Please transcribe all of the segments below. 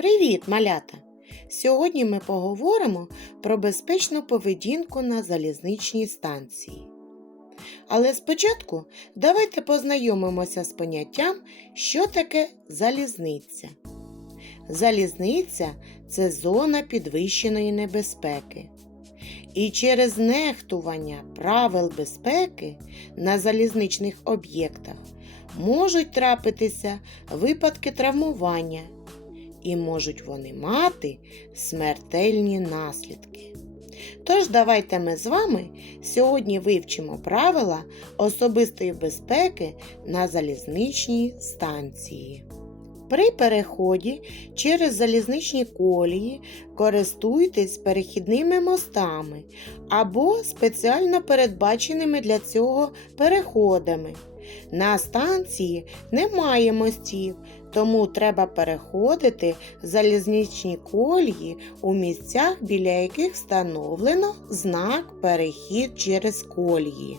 Привіт, малята! Сьогодні ми поговоримо про безпечну поведінку на залізничній станції. Але спочатку давайте познайомимося з поняттям, що таке залізниця. Залізниця це зона підвищеної небезпеки. І через нехтування правил безпеки на залізничних об'єктах можуть трапитися випадки травмування, і можуть вони мати смертельні наслідки. Тож давайте ми з вами сьогодні вивчимо правила особистої безпеки на залізничній станції. При переході через залізничні колії користуйтесь перехідними мостами або спеціально передбаченими для цього переходами. На станції немає мостів, тому треба переходити залізничні колії у місцях, біля яких встановлено знак Перехід через колії.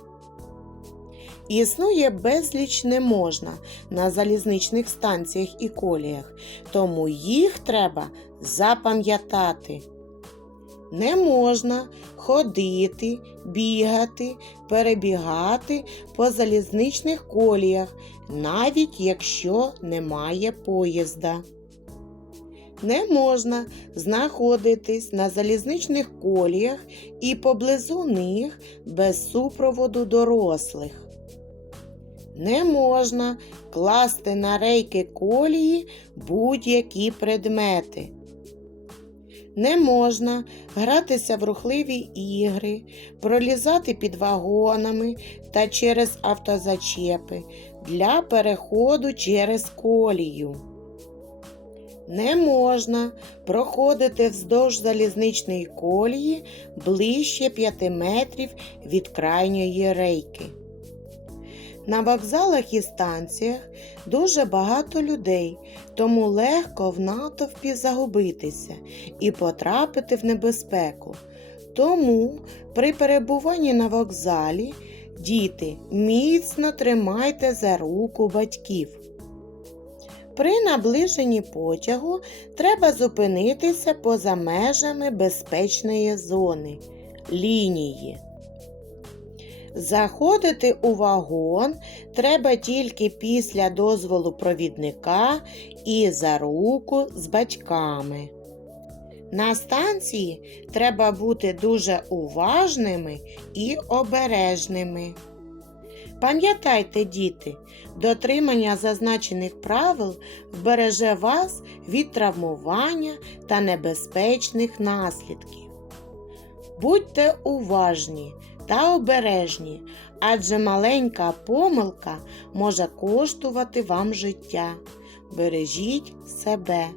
Існує безліч не можна на залізничних станціях і коліях, тому їх треба запам'ятати. Не можна ходити, бігати, перебігати по залізничних коліях, навіть якщо немає поїзда. Не можна знаходитись на залізничних коліях і поблизу них без супроводу дорослих. Не можна класти на рейки колії будь-які предмети. Не можна гратися в рухливі ігри, пролізати під вагонами та через автозачепи для переходу через колію. Не можна проходити вздовж залізничної колії ближче 5 метрів від крайньої рейки. На вокзалах і станціях дуже багато людей, тому легко в натовпі загубитися і потрапити в небезпеку. Тому при перебуванні на вокзалі діти міцно тримайте за руку батьків. При наближенні потягу треба зупинитися поза межами безпечної зони лінії. Заходити у вагон треба тільки після дозволу провідника і за руку з батьками. На станції треба бути дуже уважними і обережними. Пам'ятайте, діти, дотримання зазначених правил вбереже вас від травмування та небезпечних наслідків. Будьте уважні та обережні, адже маленька помилка може коштувати вам життя. Бережіть себе.